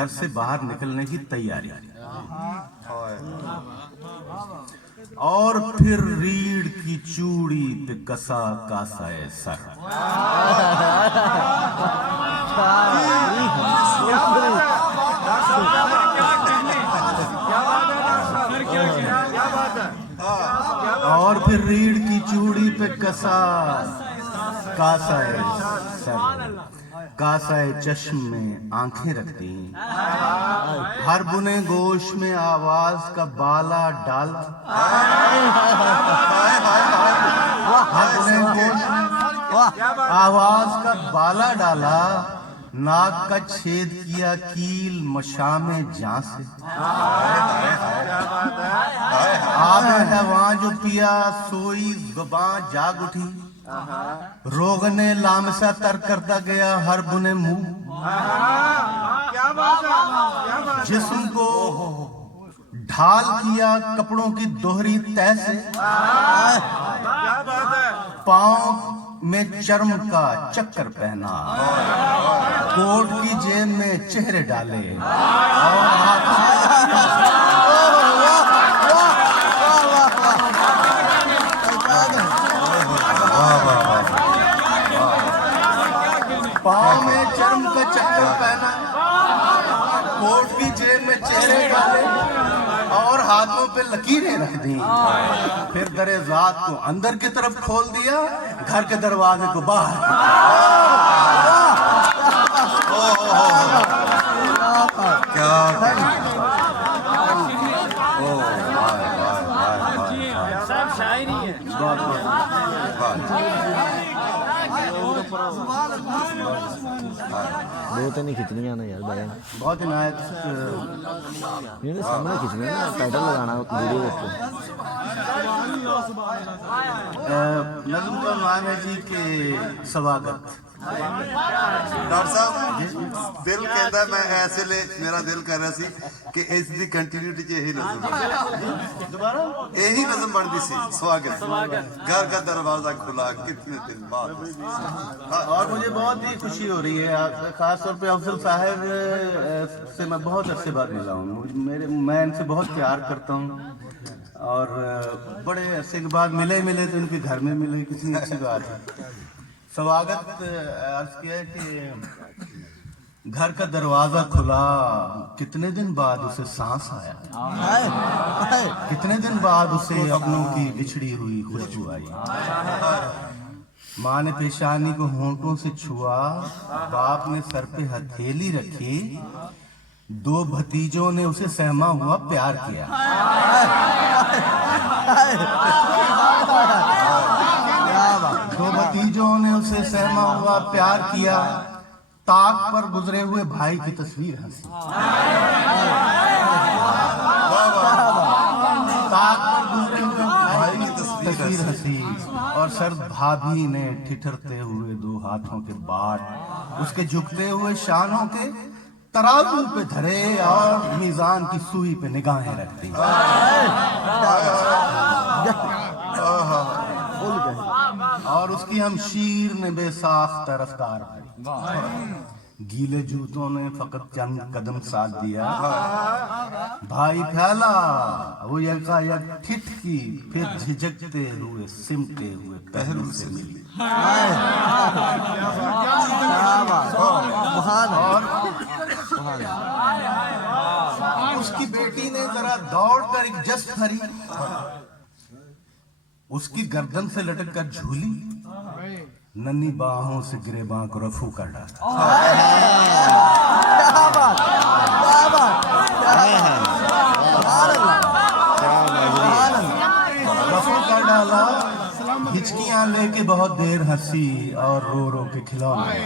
घर से बाहर निकलने की तैयारी। और फिर रीढ़ की चूड़ी पे कसा कासाए सर। और फिर रीढ़ की चूड़ी पे कसा कासाए सर, कासाए चश्म में आंखें रखती, हर बुने गोश में आवाज का बाला डाल, हर बुने गोश में आवाज का बाला डाला, नाक का छेद किया कील मशामे जां से, आब हैवां जो पिया सोई ज़ुबां जाग उठी, रोगने लामसा तर करता गया हर बुने मुंह, जिस्म को ढाल किया कपड़ों की दोहरी तह से, पांव में चर्म का चक्कर पहना, कोट की जेब में चेहरे डाले पाँव में चर्म का चक्कर पहना, कोट की जेब में चेहरे डाले और हाथों पे लकीरें रख दी। फिर दरे ज़ात को अंदर की तरफ खोल दिया, घर के दरवाजे को बाहर। क्या सब शायरी है। दो तो नहीं खिंचनियां ना यार बयान बहुत इनायत ये सामने खिंचनी है ना, टाइटल लगाना वीडियो को। नज़्म का नाम है जी के स्वागत। ਡਾਕਟਰ ਸਾਹਿਬ ਦਿਲ ਕਹਿੰਦਾ ਮੈਂ ਇਸ ਵੇਲੇ ਮੇਰਾ ਦਿਲ ਕਰ ਰਿਹਾ ਸੀ ਕਿ ਇਸ ਦੀ ਕੰਟੀਨਿਊਟੀ ਚ ਇਹੀ ਨਜ਼ਮ दोबारा ਇਹੀ ਨਜ਼ਮ ਬਣਦੀ ਸੀ। ਸਵਾਗਤ घर का दरवाजा खुला कितने दिन बाद। और मुझे बहुत ही खुशी हो रही है, खास तौर पे अफजल साहब से मैं बहुत अरसे बाद मिला हूँ। मैं इनसे बहुत प्यार करता हूँ और बड़े अरसे के बाद मिले तो इनके घर में मिले, कितनी अच्छी बात है। स्वागत अर्ज किया कि घर का दरवाजा खुला, कितने दिन बाद उसे सांस आया, कितने दिन बाद उसे अपनों की बिछड़ी हुई खुशबू आई। माँ ने पेशानी को होंठों से छुआ, बाप ने सर पे हथेली रखी, दो भतीजों ने उसे सहमा हुआ प्यार किया। दो भतीजों ने उसे सहमा हुआ प्यार किया, ताक पर गुजरे हुए भाई की तस्वीर हंसी, ताक पर गुजरे हुए भाई की तस्वीर हंसी, और सर्द भाभी ने ठिठरते हुए दो हाथों के बाट उसके झुकते हुए शानों के तराजू पे धरे और मीजान की सुई पे निगाहें रख दी। और उसकी हमशीर ने बेसाख्ता रफ्तार भरी, गीले जूतों ने फकत चंद कदम साथ दिया, भाई फैला वो यकायक ठिठकी, फिर झिझकते हुए सिमटे हुए पहलू से मिली। और उसकी बेटी ने जरा दौड़ कर एक जस्ट भरी, उसकी गर्दन से लटक कर झूली, नन्ही बाहों से गिरेबां को रफू कर डाला। रफू कर डाला, हिचकियां लेके बहुत देर हंसी और रो रो के खिलौने।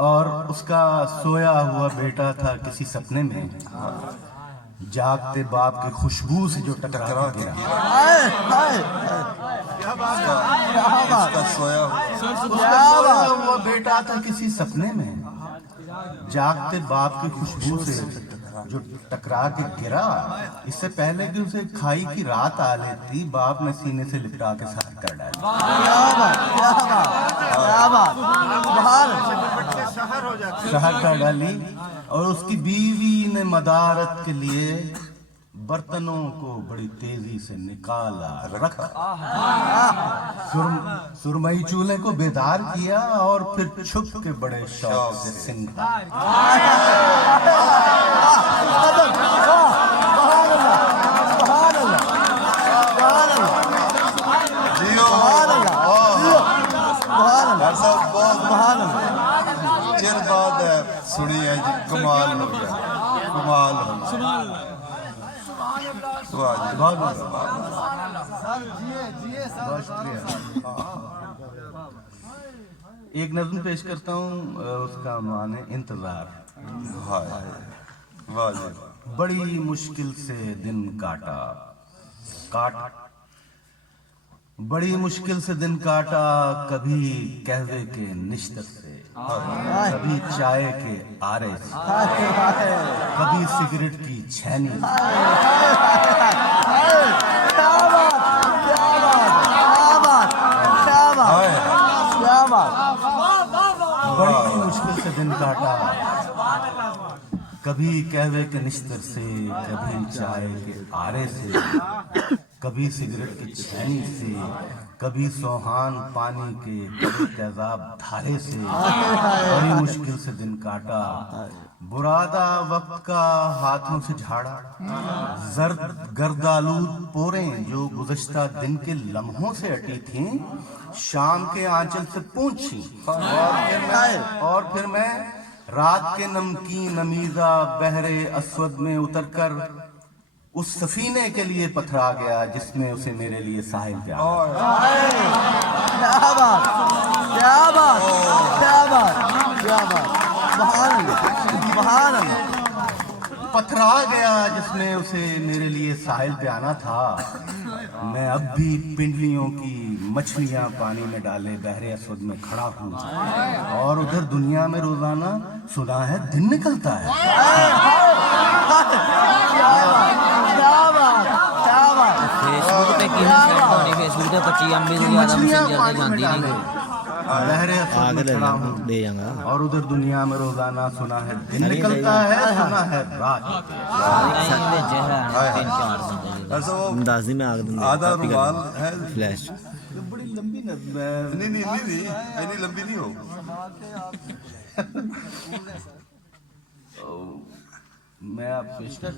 और उसका सोया हुआ बेटा था किसी सपने में, जागते बाप की खुशबू से जो टकरा गया। उसका सोया वो बेटा था किसी सपने में, जागते बाप की खुशबू से जो टकरा के गिरा। इससे पहले कि उसे खाई की रात आ लेती, बाप ने सीने से लिपटा के साथ कर डाला। शहद डाली और उसकी बीवी ने मदारत के लिए बर्तनों को बड़ी तेजी से निकाला, रखा, सुरमई चूल्हे को बेदार किया और फिर छुप के बड़े शौक से सिंगा। डॉक्टर साहब बहुत चिर बाद सुनी है जी, कमाल हो गया, कमाल हो गया। वाह जी, बहुत एक नज़्म पेश करता हूँ, उसका मान है इंतजार। हाय वाह जी। बड़ी मुश्किल से दिन काटा, बड़ी मुश्किल से दिन काटा, कभी कहवे के निश्तर से, कभी चाय के आरे से, कभी सिगरेट की छैनी से। बड़ी मुश्किल से दिन काटा, कभी कहवे के निश्तर से, कभी चाय के आरे से, कभी सिगरेट की छैनी से, कभी सोहान पानी के, कभी तेजाब धारे से। बड़ी मुश्किल से दिन काटा, बुरादा वक्त का हाथों से झाड़ा, जर्द गर्दालूद पोरें जो गुज़श्ता दिन के लम्हों से अटी थीं, शाम के आंचल से पूछी, और फिर मैं रात के नमकीन नमीज़ा बहरे अस्वद में उतरकर उस सफीने के लिए पथरा गया जिसमें उसे मेरे लिए साहिल पे पथरा गया जिसमें उसे मेरे लिए साहिल पे आना था। मैं अब भी पिंडलियों की मछलियां पानी में डाले बहरे अस्वद में खड़ा हूँ, और उधर दुनिया में रोजाना सुना है दिन निकलता है। फेसबुक पे किसी सेट होने, फेसबुक पे 25 MB से ज्यादा मैसेंजर से जाती नहीं बहरे अस्वद में खड़ा हूँ, दे जाऊंगा। और उधर दुनिया में रोजाना सुना है दिन निकलता है, सुना है रात। डॉक्टर साहब अंदाजी में आग दूंगा, आधा रुमाल है, फ्लैश बड़ी लंबी नज़्म है। नहीं इतनी लंबी नहीं हो। मैं आप पेश कर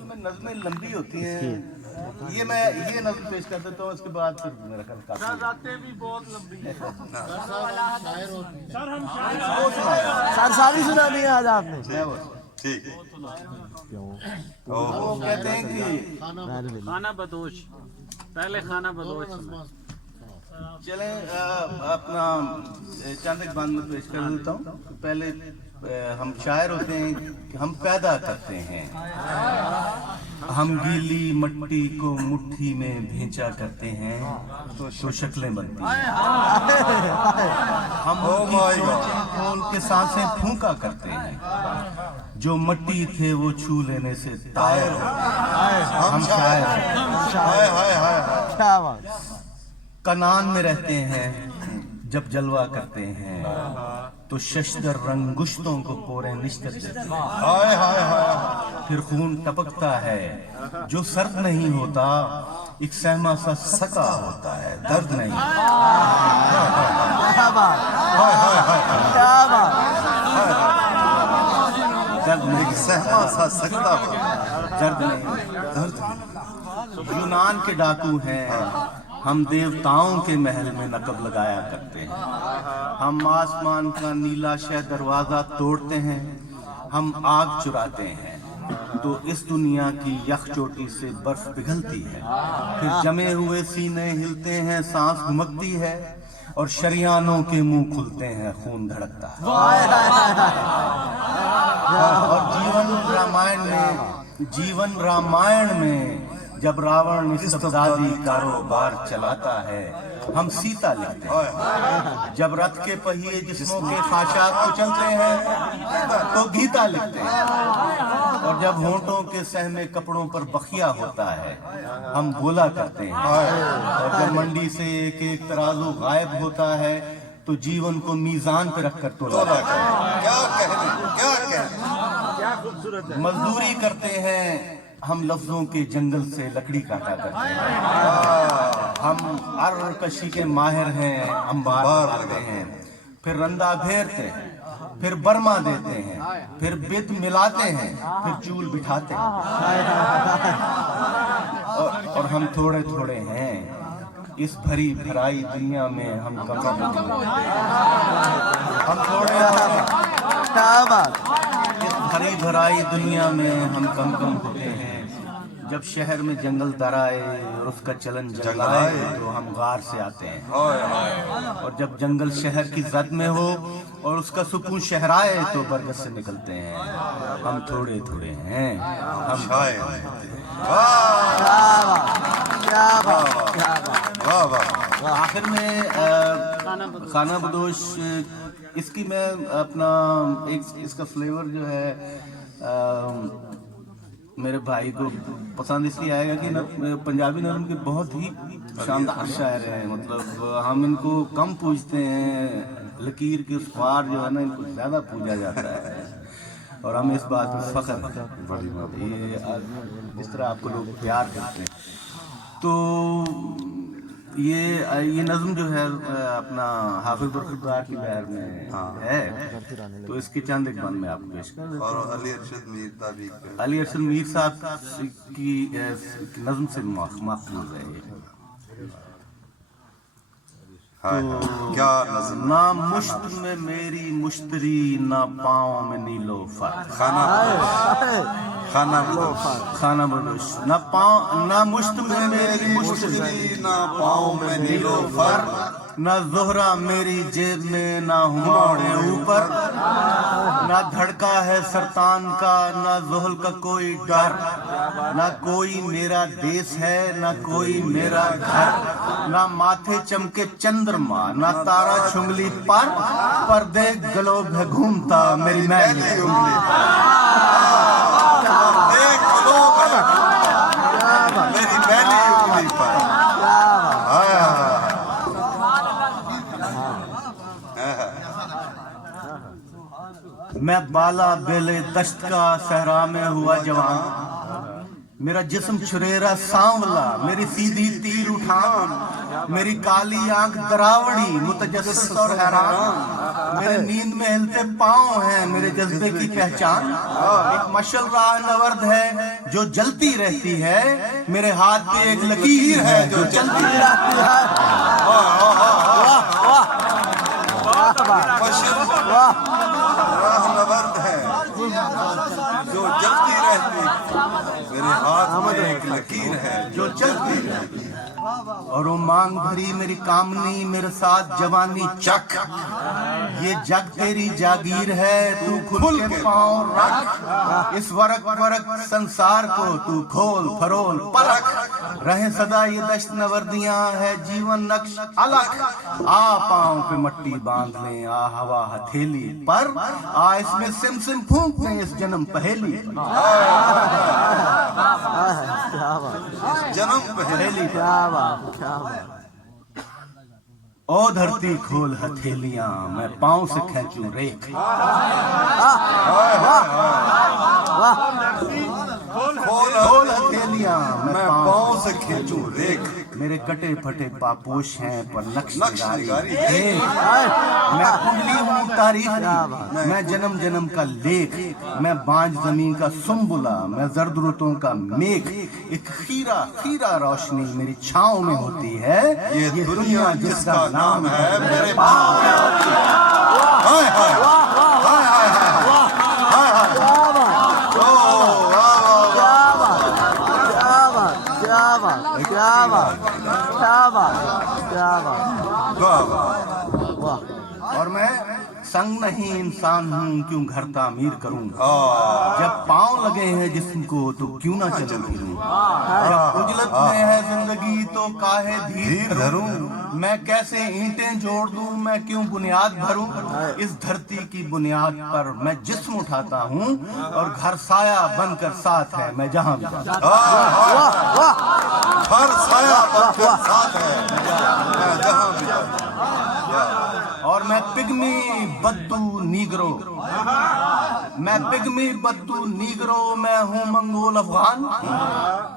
में नज़्में लंबी होती हैं, ये नज़्म पेश कर देता हूँ, उसके बाद फिर मेरा कल काफी भी बहुत लंबी है। सर सारी सुना दी आज आपने। ठीक है। वो कहते हैं कि खाना बदोश, पहले खाना बदोश सुना। चलें अपना चंद एक बात में पेश कर देता हूँ। पहले हम शायर होते हैं, हम पैदा करते हैं, हम गीली मिट्टी को मुट्ठी में भेजा करते हैं तो शक्लें बनती हैं। हम खोल के सांसें फूंका करते हैं, जो मिट्टी थे वो छू लेने से तायर हम शायर कनान में रहते हैं, जब जलवा करते हैं तो शशदर रंगुश्तों को पोरे निश्तर देते हैं। फिर खून टपकता है जो सर्द नहीं होता, एक सहमा सा सका होता है, दर्द नहीं। दर्द नहीं, सहमा सा सकता दर्द नहीं। यूनान के डाकू हैं, हम देवताओं के महल में नकब लगाया करते हैं। हम आसमान का नीला शह दरवाजा तोड़ते हैं, हम आग चुराते हैं तो इस दुनिया की यख चोटी से बर्फ पिघलती है। फिर जमे हुए सीने हिलते हैं, सांस घुमकती है और शरियानों के मुंह खुलते हैं, खून धड़कता है। और जीवन रामायण में जब रावण इस्तबदादी कारोबार चलाता है हम सीता लिखते हैं। जब रथ के पहिए जिस्मों के खाशात कुचलते हैं तो गीता लिखते हैं। और जब होंठों के सहमे कपड़ों पर बखिया होता है हम बोला करते हैं। और जब मंडी से एक एक तराजू गायब होता है तो जीवन को मीजान पे रखकर तोला जाता है। क्या कहने, क्या कहने। क्या खूबसूरत है। मजदूरी करते हैं हम लफ्जों के जंगल से लकड़ी काटा करते हैं। हम अर्र कशी के माहिर हैं, अंबार लगाते हैं, फिर रंदा घेरते हैं, फिर बर्मा देते हैं, फिर बिद मिलाते हैं, फिर चूल बिठाते हैं। और हम थोड़े थोड़े हैं इस भरी भराई दुनिया में हम कम हम थोड़े इस भरी भराई दुनिया में हम कम होते हैं। जब शहर में जंगल दराए और उसका चलन जंगलाए तो हम गार से आते हैं। और जब जंगल शहर की जद में हो और उसका सुकून शहराए तो बरगद से निकलते हैं। हम थोड़े थोड़े हैं हम आखिर में खाना बदोश इसकी मैं अपना एक इसका फ्लेवर जो है मेरे भाई को पसंद इसलिए आएगा कि पंजाबी नज़म के बहुत ही शानदार शायर हैं। मतलब हम इनको कम पूजते हैं, लकीर के उस पार जो है ना इनको ज़्यादा पूजा जाता है और हम इस बात में फख्र बड़ी बात ये इस तरह आपको लोग प्यार करते हैं। तो ये नज़म जो है अपना हाफिज बरखुरदार की लहर में है तो इसके चंद एक बंद में आपको पेश कर देता हूं। और अली अरशद मीर साहब की नज़म से महफूज है ये। क्या नज़म। ना मुश्त में मेरी मुश्तरी ना पाँव में नीलोफर। खाना बदोश ना मुश्त में मेरी मुश्तरी ना पाँव में नीलोफर। ना ज़ोहरा मेरी जेब में ना हुमाड़े ऊपर। ना धड़का है सरतान का ना ज़ोहल का कोई डर। ना कोई मेरा देश है ना कोई मेरा घर। ना माथे चमके चंद्रमा ना तारा चुंगली पर दे गलोब है घूमता मेरी मैली उंगली। मेरी मैली उंगली पर। मैं बाला बेले दश्त का सहरा में हुआ जवान। मेरा जिस्म छुरेरा सांवला मेरी सीधी तीर उठान। मेरी काली आंख दरावड़ी मुतजस्सिस और हैरान। मेरे नींद में हिलते पाँव हैं मेरे जज्बे की पहचान। एक मशल राह नवर्द है जो जलती रहती है। मेरे हाथ पे एक लकीर है जो चलती रहती है। राह नवर्द है जो जलती रहती। मेरे हाथ में एक लकीर है जो चलती रहती है। और वो मांग भरी मेरी कामनी मेरे साथ जवानी चख। ये जग तेरी जागीर है तू खुल के पाँव रख। इस वरक संसार को तू खोल फरोल परख। रहे सदा ये दश्त नवर्दियां है जीवन नक्श अलग। आ पाँव पे मट्टी बांध लें आ हवा हथेली पर। आ इसमें सिम सिम फूंक लें इस जन्म पहेली। जन्म पहेली। ओ धरती खोल हथेलियां मैं पाँव से खींचूं रेख। खोल हथेलियां मैं पाँव से खींचूं रेख। मेरे कटे फटे पापोश हैं पर नक्शगारी देख। मैं कुंडली हूँ तारीख मैं जन्म जन्म का लेख। मैं बांझ जमीन का सुम्बुला मैं जर्द रुतों का मेघ। एक खीरा खीरा रोशनी मेरी छाँव में होती है। ये दुनिया जिसका नाम है मेरे पाँव में होती है। और मैं संग नहीं इंसान हूँ क्यों घर तामीर करूँ, जब पाँव लगे हैं जिस्म को तो क्यों ना चलूं फिरूं, जब उजलत में है जिंदगी तो काहे धीर धरूं, मैं कैसे ईंटें जोड़ दूं, मैं क्यों बुनियाद भरूं, इस धरती की बुनियाद पर मैं जिस्म उठाता हूँ और घर साया बनकर साथ है मैं जहाँ भी जाऊं। हर साया बनकर साथ है मैं जहाँ भी जाऊं। और मैं पिग्मी बद्दू नीगरो, मैं पिग्मी बद्दू नीगरो, मैं हूँ मंगोल अफगान,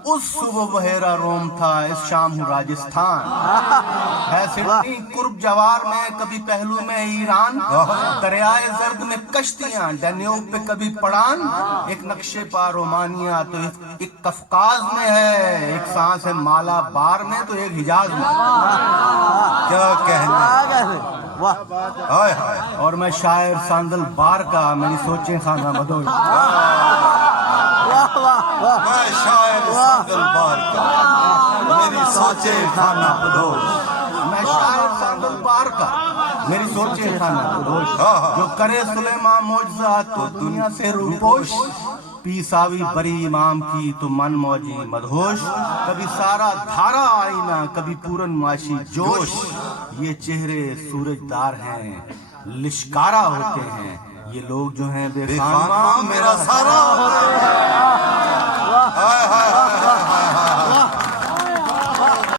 उस सुबह बहेरा रोम था इस शाम हूँ राजस्थान, है सिडनी कुर्ब जवार में कभी पहलू में ईरान, दरियाए जर्द में कश्तियां डैन्यूब पे कभी पड़ान, एक नक्शे पा रोमानिया तो एक कफकाज में है, एक सांस है मालाबार में तो एक हिजाज में। क्या कहना, हाय हाय। और मैं शायर सांदल बार का, मेरी सोचें खाना बदोश, मैं शायर सांदल बार का, मेरी सोचें खाना बदोश, मैं शायर सांदल बार का, मेरी सोचें खाना बदोश, जो करे सुलेमा मौजज़ा तो दुनिया से रूपोश, पीसावी बरी इमाम की तो मन मौजी मदहोश, कभी सारा धारा आईना कभी पूरन माशी जोश, ये चेहरे सूरजदार हैं लिश्कारा होते हैं, ये लोग जो हैं बेखामा मेरा सारा होते हैं।